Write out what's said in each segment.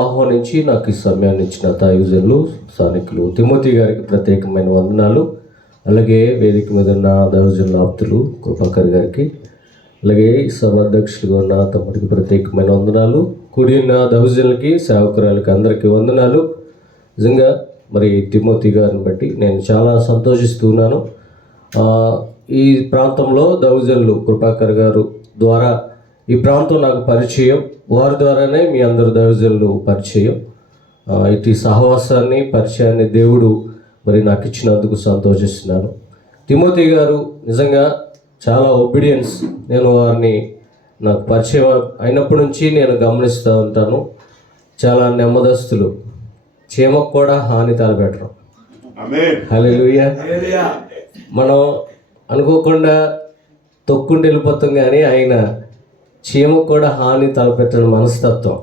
ఆహ్వానించి నాకు ఈ సమయాన్ని ఇచ్చిన తాయుజన్లు స్థానికులు తిమోతి గారికి ప్రత్యేకమైన వందనాలు. అలాగే వేదిక మీద ఉన్న దైవజనుల ఆప్తులు కృపాకర్ గారికి. అలాగే సభాధ్యక్షులుగా ఉన్న తమ్ముడికి ప్రత్యేకమైన వందనాలు. కూడి ఉన్న దైవజనులకి సేవకురాలకి అందరికీ వందనాలు. నిజంగా మరి తిమోతి గారిని బట్టి నేను చాలా సంతోషిస్తున్నాను ఈ ప్రాంతంలో దౌజన్లు కృపాకర్ గారు ద్వారా ఈ ప్రాంతం నాకు పరిచయం. వారి ద్వారానే మీ అందరు దౌజన్లు పరిచయం. ఇటు సహవాసాన్ని పరిచయాన్ని దేవుడు మరి నాకు ఇచ్చినందుకు సంతోషిస్తున్నాను. తిమోతి గారు నిజంగా చాలా ఒబీడియన్స్ నేను వారిని నాకు పరిచయం అయినప్పటి నుంచి నేను గమనిస్తూ ఉంటాను. చాలా నెమ్మదస్తులు. చీమకు కూడా హాని తలపెట్టరు. ఆమేన్ హల్లెలూయా మనం అనుకోకుండా తొక్కుంటూ వెళ్ళిపోతాం కానీ ఆయన చీమకు కూడా హాని తలపెట్టిన మనస్తత్వం.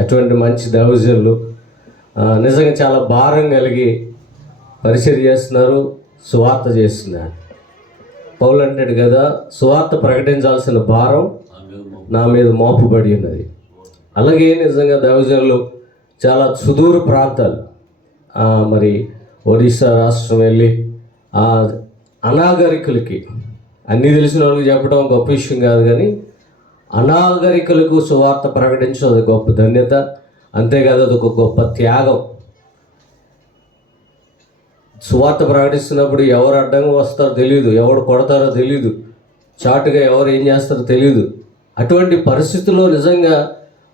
అటువంటి మంచి దౌజన్లు నిజంగా చాలా భారం కలిగి పరిచయం చేస్తున్నారు సువార్త చేస్తున్నారు. పౌలు అంటాడు కదా సువార్త ప్రకటించాల్సిన భారం నా మీద మోపబడి ఉన్నది. అలాగే నిజంగా దైవజనులు చాలా సుదూర ప్రాంతాలు. మరి ఒడిశా రాష్ట్రం వెళ్ళి ఆ అనాగరికులకి అన్నీ తెలిసిన వాళ్ళకి చెప్పడం గొప్ప విషయం కాదు కానీ అనాగరికులకు సువార్త ప్రకటించడం అది గొప్ప ధన్యత. అంతేకాదు అది ఒక గొప్ప త్యాగం. సువార్త ప్రకటిస్తున్నప్పుడు ఎవరు అడ్డంగా వస్తారో తెలియదు ఎవరు కొడతారో తెలియదు చాటుగా ఎవరు ఏం చేస్తారో తెలియదు అటువంటి పరిస్థితుల్లో నిజంగా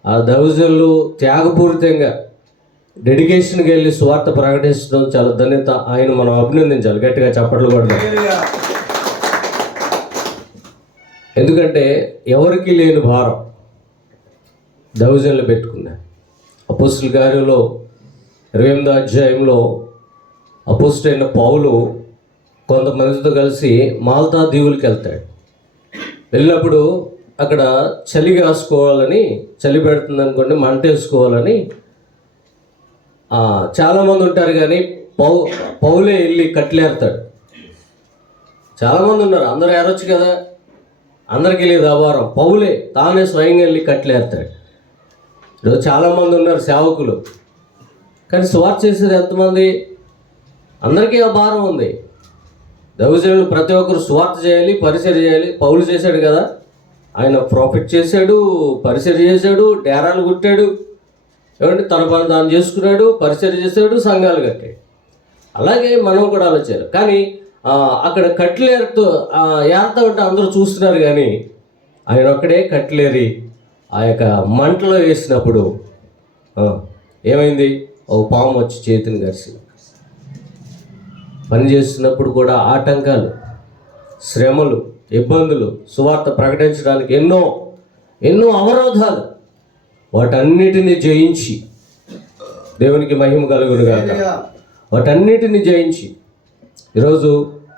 ఆ దౌజన్లు త్యాగపూరితంగా డెడికేషన్కి వెళ్ళి సువార్త ప్రకటించడం చాలా ధన్యత. ఆయన మనం అభినందించాలి. గట్టిగా చప్పట్లు కూడా ఎందుకంటే ఎవరికి లేని భారం దౌజన్లు పెట్టుకున్నా అపోస్తుల కార్యంలో ఇరవై ఎనిమిదో అధ్యాయంలో అపోస్టైన పౌలు కొంతమందితో కలిసి మాల్తా దీవులకి వెళ్తాడు. వెళ్ళినప్పుడు అక్కడ చలి కాసుకోవాలని చలి పెడుతుంది అనుకోండి మంట వేసుకోవాలని చాలామంది ఉంటారు కానీ పౌ పౌలే వెళ్ళి కట్లేరుతాడు చాలామంది ఉన్నారు. అందరూ ఏరొచ్చు కదా? అందరికీ లేదు అవారం పౌలే తానే స్వయంగా వెళ్ళి కట్లేరుతాడు ఈరోజు చాలామంది ఉన్నారు సేవకులు. కానీ స్వార్థ చేసేది ఎంతమంది? అందరికీ ఆ భారం ఉంది. దైవజనులు ప్రతి ఒక్కరు స్వార్థ చేయాలి పరిచయం చేయాలి. పౌలు చేశాడు కదా. ఆయన ప్రాఫిట్ చేశాడు పరిచయం చేశాడు డేరాలు కుట్టాడు. ఏమంటే తన పని తాను చేసుకున్నాడు పరిచయం చేశాడు సంఘాలు కట్టాడు అలాగే మనం కూడా ఆలోచించాలి. కానీ అక్కడ కట్లేరుతో ఏరుతా ఉంటే అందరూ చూస్తున్నారు కానీ ఆయన ఒక్కడే కట్లేరి ఆ యొక్క మంటలో వేసినప్పుడు ఏమైంది? ఒక పాము వచ్చి చేతిని కరిసింది. పని చేస్తున్నప్పుడు కూడా ఆటంకాలు శ్రమలు ఇబ్బందులు సువార్త ప్రకటించడానికి ఎన్నో ఎన్నో అవరోధాలు వాటన్నిటిని జయించి దేవునికి మహిమ కలుగును గాక. వాటన్నిటిని జయించి ఈరోజు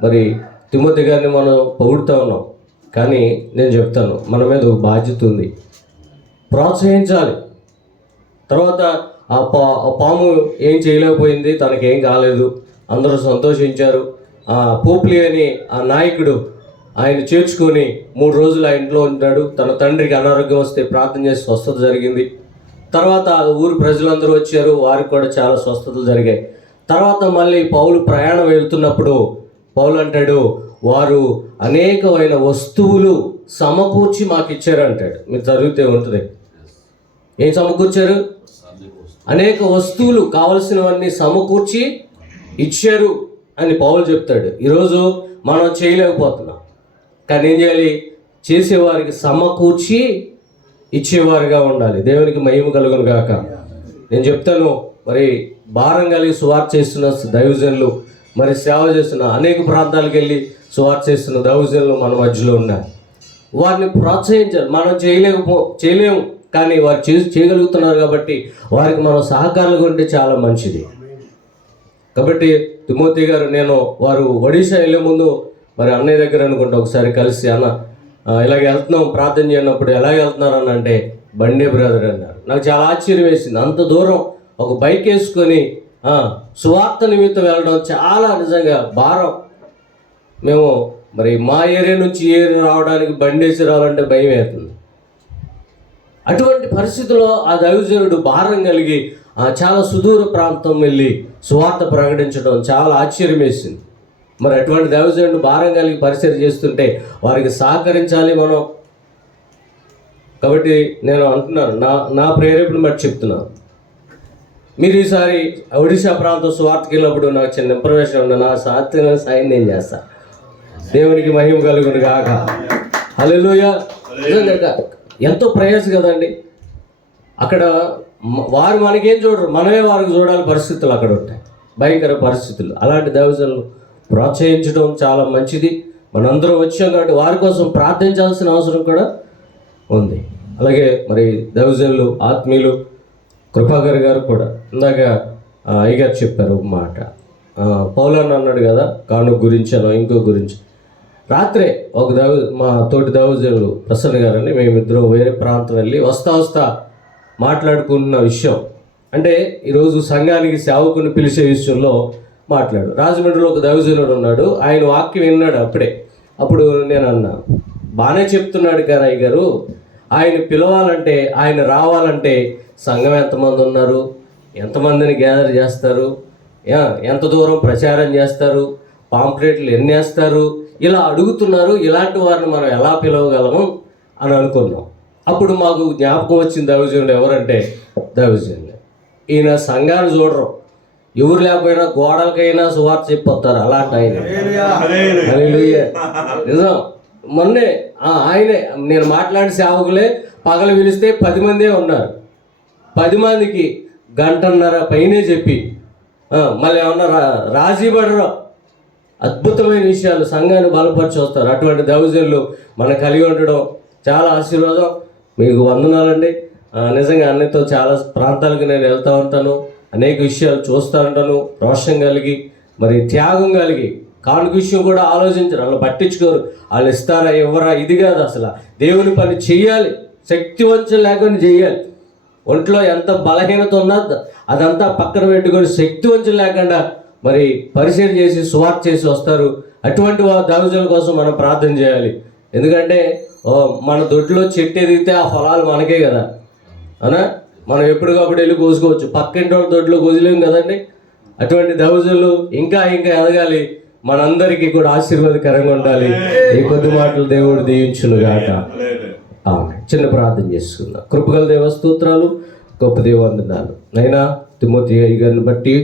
మరి తిమ్మతి గారిని మనం పొగుడుతూ ఉన్నాం. కానీ నేను చెప్తాను మన మీద ఒక బాధ్యత ఉంది. ప్రోత్సహించాలి. తర్వాత ఆ పా ఆ పాము ఏం చేయలేకపోయింది తనకేం కాలేదు అందరూ సంతోషించారు. ఆ పోప్లి అని ఆ నాయకుడు ఆయన చేర్చుకొని మూడు రోజులు ఆ ఇంట్లో ఉంటాడు తన తండ్రికి అనారోగ్యం వస్తే ప్రార్థన చేసి స్వస్థత జరిగింది. తర్వాత ఊరు ప్రజలందరూ వచ్చారు. వారికి కూడా చాలా స్వస్థతలు జరిగాయి. తర్వాత మళ్ళీ పౌలు ప్రయాణం వెళ్తున్నప్పుడు పౌలు అంటాడు వారు అనేకమైన వస్తువులు సమకూర్చి మాకు ఇచ్చారు అంటాడు. మీరు చదివితే ఉంటుంది. ఏం సమకూర్చారు? అనేక వస్తువులు కావలసినవన్నీ సమకూర్చి ఇచ్చారు అని పౌలు చెప్తాడు. ఈరోజు మనం చేయలేకపోతున్నాం. కానీ ఏం చేయాలి? చేసేవారికి సమకూర్చి ఇచ్చేవారుగా ఉండాలి. దేవునికి మహిమ కలుగును గాక. నేను చెప్తాను మరి భారం కలిగి సువార్ చేస్తున్న దైవజనులు మరి సేవ చేస్తున్న అనేక ప్రాంతాలకు వెళ్ళి సువార్త చేస్తున్న దైవజనులు మన మధ్యలో ఉన్నారు. వారిని ప్రోత్సహించాలి. మనం చేయలేకపో చేయలేము. కానీ వారు చే చేయగలుగుతున్నారు కాబట్టి వారికి మనం సహకారాలు ఉంటే చాలా మంచిది. కాబట్టి తిమోతి గారు నేను వారు ఒడిశా వెళ్ళే ముందు మరి అన్నయ్య దగ్గర అనుకుంటా ఒకసారి కలిసి అన్న ఇలాగ వెళ్తున్నాం ప్రార్థన చేయనప్పుడు ఎలా వెళ్తున్నారు అని అంటే బండే బ్రదర్ అన్నారు. నాకు చాలా ఆశ్చర్యం వేసింది. అంత దూరం ఒక బైక్ వేసుకొని సువార్త నిమిత్తం వెళ్ళడం చాలా నిజంగా భారం. మేము మరి మా ఏరియా నుంచి ఏరియా రావడానికి బండి వేసి రావాలంటే భయం అవుతుంది అటువంటి పరిస్థితుల్లో ఆ దైవజనుడు భారం కలిగి ఆ చాలా సుదూర ప్రాంతం వెళ్ళి సువార్త ప్రకటించడం చాలా ఆశ్చర్యం వేసింది. మరి అటువంటి దైవజనుడు భారం కలిగి పరిచయం చేస్తుంటే వారికి సహకరించాలి మనం. కాబట్టి నేను అంటున్నాను నా నా ప్రేరేపణ బట్టి చెప్తున్నాను. మీరు ఈసారి ఒడిశా ప్రాంతం స్వార్థకి వెళ్ళినప్పుడు నాకు చిన్న ఇన్ఫర్మేషన్ ఉంది. నా సాధ్యమైన సాయం నేను చేస్తా. దేవునికి మహిమ కలుగును కాక హల్లెలూయా. ఎంతో ప్రయాస కదండి. అక్కడ వారు మనకేం చూడరు. మనమే వారికి చూడాలి పరిస్థితులు అక్కడ ఉంటాయి. భయంకర పరిస్థితులు. అలాంటి దైవజనులు ప్రోత్సహించడం చాలా మంచిది. మనందరం వచ్చాం కాబట్టి వారి కోసం ప్రార్థించాల్సిన అవసరం కూడా ఉంది. అలాగే మరి దైవజనులు ఆత్మీయులు కృపాకర్ గారు కూడా ఇందాక అయ్యగారు చెప్పారు ఒక మాట. ఆ, పౌలన్న అన్నాడు కదా కాను గురించి ఇంకో గురించి. రాత్రే ఒక దౌ మా తోటి దైవజనులు ప్రసన్న గారని మేమిద్దరం వేరే ప్రాంతం వెళ్ళి వస్తా వస్తా మాట్లాడుకున్న విషయం. అంటే ఈరోజు సంఘానికి సేవకుని పిలిచే విషయంలో మాట్లాడు. రాజమండ్రిలో ఒక దైవజనుడు ఉన్నాడు ఆయన వాక్యం విన్నాడు అప్పుడే. అప్పుడు నేను అన్నా బాగానే చెప్తున్నాడు కదా అయ్య గారు ఆయన పిలవాలంటే ఆయన రావాలంటే సంఘం ఎంతమంది ఉన్నారు? ఎంతమందిని గ్యాదర్ చేస్తారు? ఎంత దూరం ప్రచారం చేస్తారు? పాంప్లెట్లు ఎన్ని వేస్తారు ఇలా అడుగుతున్నారు ఇలాంటి వారిని మనం ఎలా పిలవగలము అని అనుకున్నాం అప్పుడు మాకు జ్ఞాపకం వచ్చిన దైవజనుడు ఎవరంటే దైవజనుడు. ఈయన సంఘాన్ని చూడరు. ఎవరు లేకపోయినా గోడలకైనా సువార్త చెప్పొస్తారు అలాంటి ఆయన. నిజం? మొన్నే ఆయనే నేను మాట్లాడే సేవకులే పగలు పిలిస్తే పది మందే ఉన్నారు. పది మందికి గంటన్నర పైనే చెప్పి మళ్ళీ ఏమన్నా రా రాజీ పడరు? అద్భుతమైన విషయాలు సంఘాన్ని బలపరిచి వస్తారు. అటువంటి దౌజన్లు మనం కలిగి ఉండడం చాలా ఆశీర్వాదం. మీకు వందనాలండి. నిజంగా అన్నితో చాలా ప్రాంతాలకు నేను వెళ్తూ ఉంటాను. అనేక విషయాలు చూస్తూ ఉంటాను. రోషం కలిగి మరి త్యాగం కలిగి కానుక విషయం కూడా ఆలోచించరు. వాళ్ళు పట్టించుకోరు. వాళ్ళు ఇస్తారా ఇవ్వరా? ఇది కాదు అసలు. దేవుని పని చెయ్యాలి శక్తి వంచం లేకుండా చేయాలి. ఒంట్లో ఎంత బలహీనత ఉన్నా అదంతా పక్కన పెట్టుకొని శక్తి వంచం లేకుండా మరి పరిచయం చేసి సువార్త చేసి వస్తారు. అటువంటి వా కోసం మనం ప్రార్థన చేయాలి. ఎందుకంటే ఓ, మన దొడ్లో చెట్టు ఎదిగితే ఆ ఫలాలు మనకే కదా. అవునా? మనం ఎప్పటికప్పుడు వెళ్ళి కోసుకోవచ్చు. పక్కింటి వాళ్ళ దొడ్లో కోసలేము కదండి? అటువంటి దౌజులు ఇంకా ఇంకా ఎదగాలి. మనందరికీ కూడా ఆశీర్వాదకరంగా ఉండాలి. ఈ కొద్ది మాటలు దేవుడు దీవించును గాక ఆమె. చిన్న ప్రార్థన చేసుకుందాం. కృపగల దేవ స్తోత్రాలు గొప్ప దేవందనాలు నైనా తిమోతి గారిని బట్టి